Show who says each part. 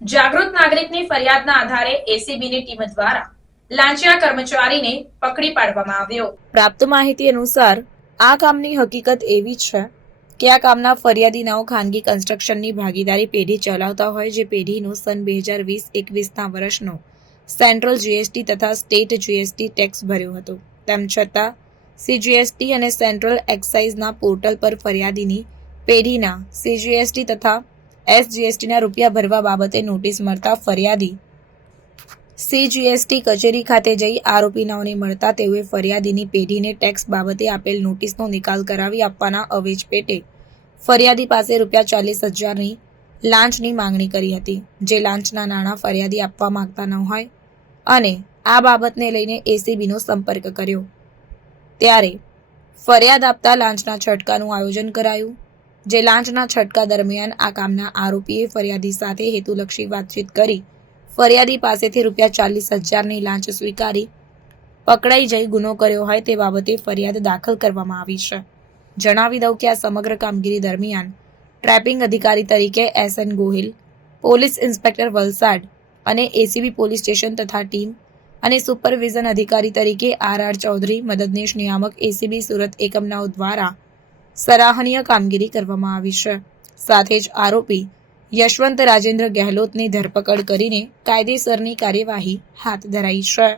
Speaker 1: જાગૃત નાગરિકની ફરિયાદના આધારે એસીબીની ટીમ દ્વારા લાંચિયા કર્મચારીને પકડી પાડવામાં આવ્યો.
Speaker 2: પ્રાપ્ત માહિતી અનુસાર, આ કામની હકીકત એવી છે કે આ કામના ફરિયાદીનાઓ ખાનગી કન્સ્ટ્રક્શનની ભાગીદારી પેઢી ચલાવતા હોય જે પેઢીનો સન બે હજાર વીસ એકવીસના વર્ષનો સેન્ટ્રલ જીએસટી તથા સ્ટેટ જીએસટી ટેક્સ ભર્યો હતો. તેમ છતાં સીજીએસટી અને સેન્ટ્રલ એક્સાઇઝના પોર્ટલ પર ફરિયાદીની પેઢીના સીજીએસટી તથા એસજીએસટીના રૂપિયા ભરવા બાબતે નોટિસ મળતા ફરિયાદી સીજીએસટી કચેરી ખાતે જઈ આરોપીનાઓને મળતા તેઓએ ફરિયાદીની પેઢીને ટેક્સ બાબતે આપેલ નોટિસનો નિકાલ કરાવી આપવાના અવેજ પેટે ફરિયાદી પાસે રૂપિયા ચાલીસ હજારની લાંચની માંગણી કરી હતી, જે લાંચના નાણાં ફરિયાદી આપવા માંગતા ન હોય અને આ બાબતને લઈને એસીબીનો સંપર્ક કર્યો. ત્યારે ફરિયાદ આપતા લાંચના છટકાનું આયોજન કરાયું. જે લાંચના છટકા દરમિયાન આ કામના આરોપીએ ફરિયાદી સાથે હેતુલક્ષી વાતચીત કરી. ફરિયાદી પાસેથી રૂપિયા ચાલીસ હજારની લાંચ સ્વીકારી. પકડાઈ જઈ ગુનો કર્યો હોય તે બાબતે ફરિયાદ દાખલ કરવામાં આવી છે. જણાવી દઉં કે આ સમગ્ર કામગીરી દરમિયાન ટ્રેપિંગ અધિકારી તરીકે S N Gohil, police inspector Valsad અને એસીબી પોલીસ સ્ટેશન તથા ટીમ અને સુપરવિઝન અધિકારી તરીકે આર આર ચૌધરી, મદદનીશ નિયામક એસીબી સુરત એકમનાઓ દ્વારા સરાહનીય કામગીરી કરવામાં આવી છે. સાથે જ આરોપી યશવંત રાજેન્દ્ર ગેહલોતની ધરપકડ કરીને કાયદેસરની કાર્યવાહી હાથ ધરાઈ છે.